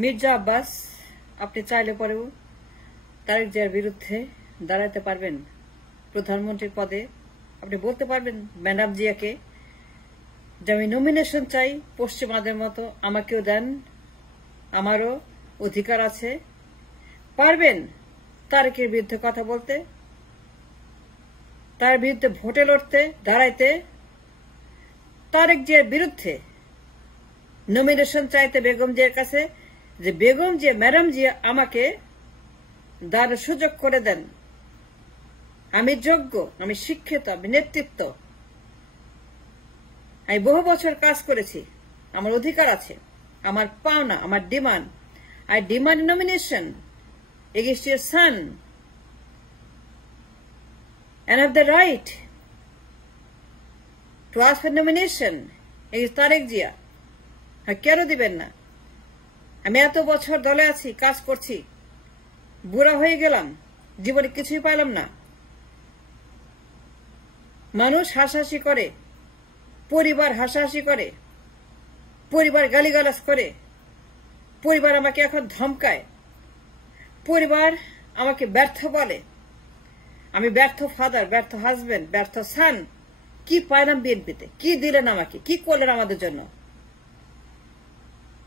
মির্জা আব্বাস আপনি চাইলে পরেও তারেক জিয়ার বিরুদ্ধে দাঁড়াতে পারবেন প্রধানমন্ত্রীর পদে। আপনি বলতে পারবেন ম্যাডাম জিয়াকে যে আমি নমিনেশন চাই, পশ্চিমাদের মতো আমাকেও দেন, আমারও অধিকার আছে। পারবেন তারেকের বিরুদ্ধে কথা বলতে, তার বিরুদ্ধে ভোটে লড়তে, দাঁড়াইতে, তারেক জিয়ার বিরুদ্ধে নমিনেশন চাইতে বেগম জিয়ার কাছে যে বেগম জিয়া, ম্যাডাম জিয়া আমাকে দাঁড়ার সুযোগ করে দেন। আমি যোগ্য, আমি শিক্ষিত, আমি নেতৃত্ব, আমি বহু বছর কাজ করেছি, আমার অধিকার আছে, আমার পাওনা, আমার demand. I demand nomination against your son and have the right to ask for nomination against Tarique Zia. কেন দিবেন না? আমি এত বছর দলে আছি, কাজ করছি, বুড়া হয়ে গেলাম, জীবনে কিছুই পাইলাম না। মানুষ হাসাহাসি করে, পরিবার হাসাহাসি করে, পরিবার গালিগালাজ করে, পরিবার আমাকে এখন ধমকায়, পরিবার আমাকে ব্যর্থ বলে। আমি ব্যর্থ ফাদার, ব্যর্থ হাজবেন্ড, ব্যর্থ সান। কি পাইলাম বিএনপিতে? কি দিলেন আমাকে? কি করলেন আমাদের জন্য?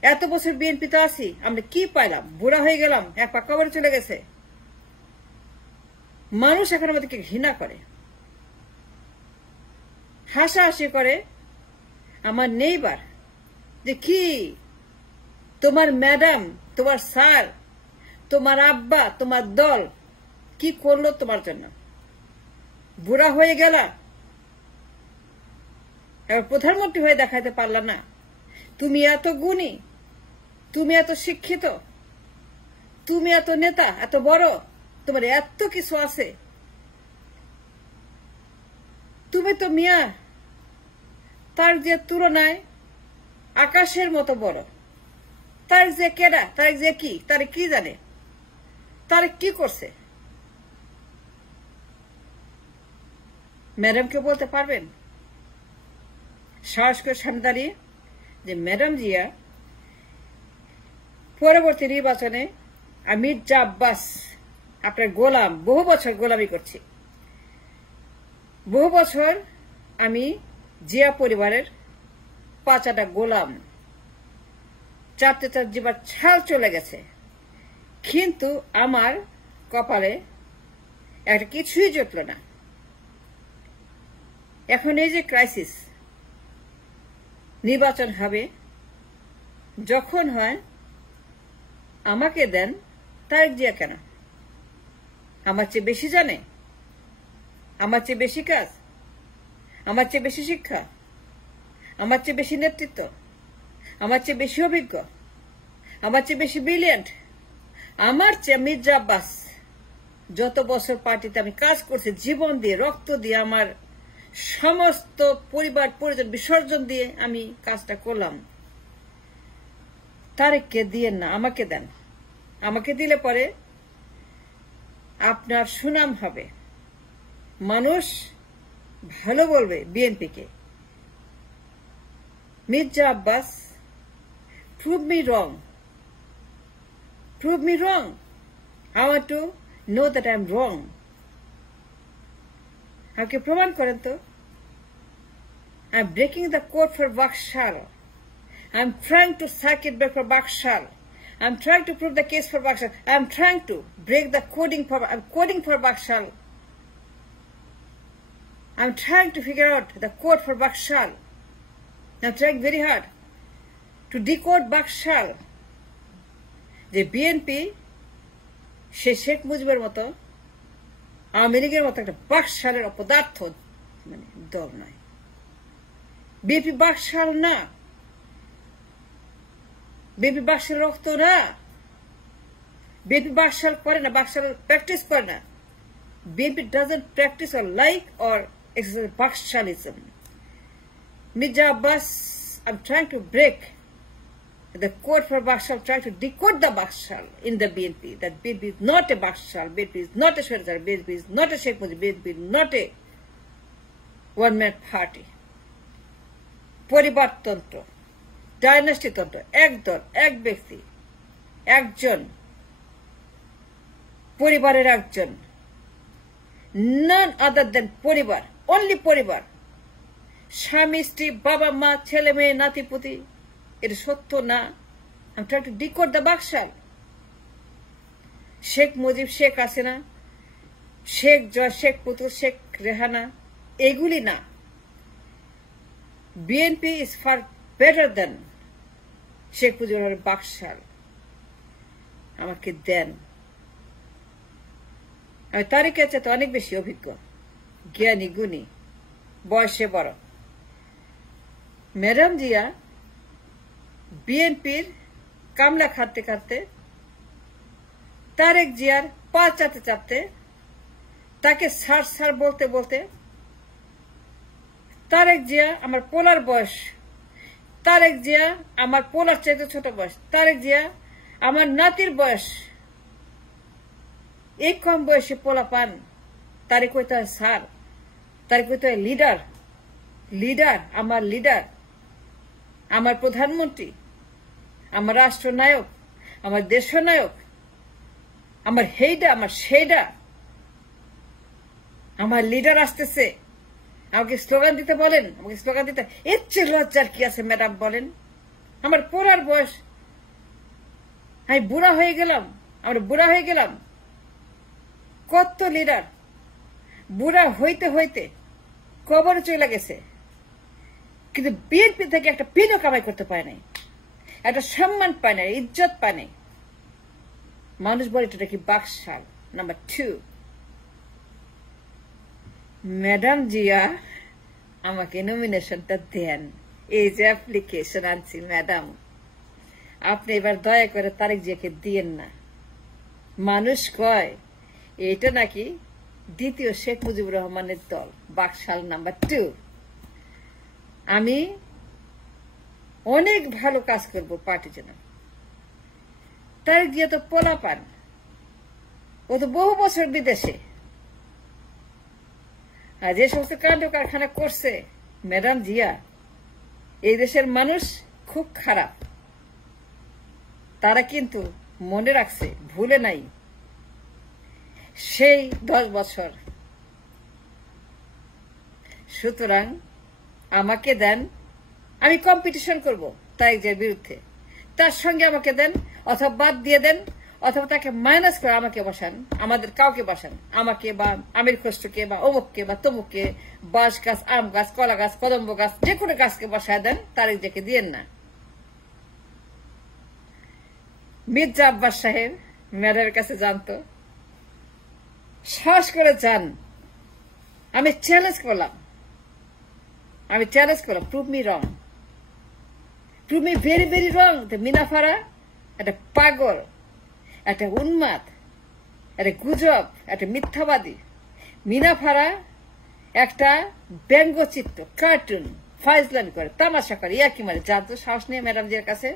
এত বছর বিএনপিতে আছি, আমরা কি পাইলাম? বুড়া হয়ে গেলাম, এক পা কবরে চলে গেছে। মানুষ এখন আমাদেরকে ঘৃণা করে, হাসাহাসি করে। আমার নেইবার যে কি তোমার ম্যাডাম, তোমার স্যার, তোমার আব্বা, তোমার দল কি করলো তোমার জন্য? বুড়া হয়ে গেলা, এবার প্রধানমন্ত্রী হয়ে দেখাতে পারলা না। তুমি এত গুণী, তুমি এত শিক্ষিত, তুমি এত নেতা, এত বড়, তোমার এত কিছু আছে। তুমি তো মিয়া তার যে তুলনায় আকাশের মতো বড়। তার যে কেডা, তার যে কি, তার কি জানে, তার কি করছে? ম্যাডামকে বলতে পারবেন সাহস করে সামনে দাঁড়িয়ে যে ম্যাডাম জিয়া পরবর্তী নির্বাচনে মির্জা আব্বাস আপনার গোলাম, বহু বছর গোলামি করছি, বহু বছর আমি জিয়া পরিবারের পাঁচাটা গোলাম, চারটে চার জীবার ছাল চলে গেছে, কিন্তু আমার কপালে একটা কিছুই জুটল না। এখন এই যে ক্রাইসিস, নির্বাচন হবে, যখন হয় আমাকে দেন, তারেক জিয়া কেন? আমার চেয়ে বেশি জানে, আমার চেয়ে বেশি কাজ, আমার চেয়ে বেশি শিক্ষা, আমার চেয়ে বেশি নেতৃত্ব, আমার চেয়ে বেশি অভিজ্ঞ, আমার চেয়ে বেশি ব্রিলিয়েন্ট, আমার চেয়ে মির্জা আব্বাস যত বছর পার্টিতে আমি কাজ করছি, জীবন দিয়ে, রক্ত দিয়ে, আমার সমস্ত পরিবার পরিজন বিসর্জন দিয়ে আমি কাজটা করলাম। তারেককে দিয়েন না, আমাকে দেন। আমাকে দিলে পরে আপনার সুনাম হবে, মানুষ ভালো বলবে বিএনপিকে। Mirza Abbas, prove me wrong. Prove me wrong. I want to know that I am wrong. আমাকে প্রমাণ করেন তো। I am breaking the code for Bakshal. I am trying to circuit back for Bakshal. I am trying to prove the case for Bakshal. I am trying to break the coding for, I am coding for Bakshal. I am trying to figure out the code for Bakshal. I am trying very hard to decode Bakshal. যে BNP সে শেখ মুজিবের মতো, আওয়ামী লীগের মতো একটা বাকশালের অপদার্থ মানে দল নয়। বিএনপি বাকশাল না, বিএনপি বাকশাল রক্ত না, বিএনপি বাকশাল করে না, বাকশাল প্র্যাকটিস করে না। BNP doesn't practice or like or exercise Baksalism. Mirza Abbas, I'm trying to break the code for Bakshal, trying to decode the Bakshal in the BNP. That BNP is not a Bakshal, BNP is not a Shwetar, BNP is not a Sheikh Mujib, BNP is not a one-man party. পরিবারতন্ত্র, dynasty তন্ত্র, এক দল, এক ব্যক্তি, একজন, পরিবারের একজন, নন আদার দেন পরিবার, অনলি পরিবার, স্বামী স্ত্রী বাবা মা ছেলে মেয়ে নাতিপুতি, এটা সত্য না। আমি try to decode the Baksal. Sheikh Mujib, Sheikh Hasina, Sheikh Joy, Sheikh Putul, Sheikh Rehana, এগুলি না। BNP is far better than Sheikh Mujibur Baksal. আমাকে দেন। আমি তারিখের চাইতে অনেক বেশি অভিজ্ঞ, জ্ঞানী, গুণী, বয়সে বড়। ম্যাডাম জিয়া বিএনপির কামলা খাটতে খাটতে, তারেক জিয়ার পা চাপতে চাপতে, তাকে সার সার বলতে বলতে, তারেক জিয়া আমার পোলার বয়স, তারেক জিয়া আমার পোলার চাইতে ছোট বয়স, তারেক জিয়া আমার নাতির বয়স, এই কম বয়সে পোলা পান, তারে কইতে হয় স্যার, তারে কইতে হয় লিডার। লিডার, আমার লিডার, আমার প্রধানমন্ত্রী, আমার রাষ্ট্রনায়ক, আমার দেশনায়ক, আমার হেইডা, আমার সেইডা, আমার লিডার আসতেছে, আমাকে স্লোগান দিতে বলেন, আমাকে স্লোগান দিতে। এর চেয়ে লজ্জার কি আছে ম্যাডাম বলেন? আমার পোলার বয়স, আমি বুড়া হয়ে গেলাম, আমরা বুড়া হয়ে গেলাম। কত লিডার বুড়া হইতে হইতে কবরে চলে গেছে, কিন্তু বিএনপি থেকে একটা পিনও কামাই করতে পারে নাই, একটা সম্মান পায় নাই, ইজ্জত পায় নাই। মানুষ বলে এটা কি বাকশাল। নাম্বার 2, ম্যাডাম জিয়া আমাকে নমিনেশনটা দেন। এই যে অ্যাপ্লিকেশন আনছি ম্যাডাম, আপনি এবার দয়া করে তারেক জিয়াকে দিয়েন না। মানুষ কয় এটা নাকি দ্বিতীয় শেখ মুজিবুর রহমানের দল, বাকশাল নাম্বার 2। আমি অনেক ভালো কাজ করব পার্টির জন্য। তারেক জিয়া তো পোলা পান, ও তো বহু বছর বিদেশে, আর যে সমস্ত কাণ্ড কারখানা করছে ম্যাডাম জিয়া, এই দেশের মানুষ খুব খারাপ, তারা কিন্তু মনে রাখছে, ভুলে নাই সেই 10 বছর। সুতরাং আমাকে দেন, আমি কম্পিটিশন করব তারেক জিয়ার বিরুদ্ধে, তার সঙ্গে আমাকে দেন, অথবা বাদ দিয়ে দেন, অথবা তাকে মাইনাস করে আমাকে বসান, আমাদের কাউকে বসান, আমাকে বা আমির খসরুকে বা অমুককে বা তমুককে, বাঁশ গাছ, আম গাছ, কলা গাছ, কদম্ব গাছ, যে কোনো গাছকে বসায় দেন, তারেক জিয়াকে দিয়েন না। মির্জা আব্বাস সাহেব ম্যাডামের কাছে জানতো, সাহস করে যান, আমি চ্যালেঞ্জ করলাম, prove me wrong, prove me very very wrong. Mina Farah একটা পাগল, একটা উন্মাদ, একটা গুজব, একটা মিথ্যাবাদী। মিনা ফারা একটা ব্যঙ্গচিত্র, কার্টুন, ফাইজলামি করে, তামাশা করে, ইয়াকি মারে। যার তো সাহস নিয়ে ম্যাডাম জিয়ার কাছে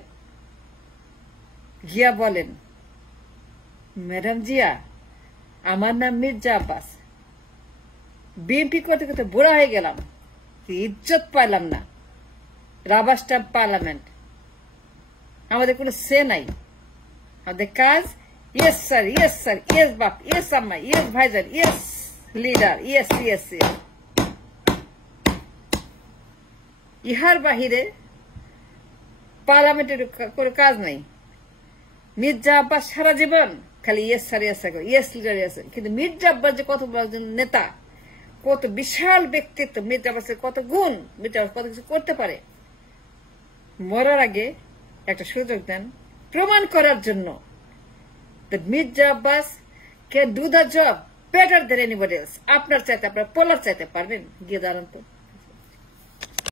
গিয়া বলেন, ম্যাডাম জিয়া আমার নাম মির্জা আব্বাস, বিএনপি করতে করতে বুড়া হয়ে গেলাম, ইজ্জত পাইলাম না, রাবার স্টাম্প পার্লামেন্ট, আমাদের কোনো সে নাই, আমাদের কাজ yes sir, yes sir, yes বাপ, ইয়েস আম্মা, ইয়েস ভাইজান, ইয়েস লিডার, ইয়েস ইয়েস। ইহার বাহিরে পার্লামেন্টের কোনো কাজ নাই। মির্জা আব্বাস সারা জীবন খালি yes sir, yes sir, yes leader, yes. কিন্তু মির্জা আব্বাস যে কত বড় নেতা, কত বিশাল ব্যক্তিত্ব, মির্জা আব্বাসের কত গুণ, মির্জা আব্বাস কত কিছু করতে পারে, মরার আগে একটা সুযোগ দেন প্রমাণ করার জন্য। Mirza Abbas can do the job better then anybody else. আপনার চাইতে, আপনার পোলার চাইতে পারবেন? গিয়ে দাঁড়ান তো।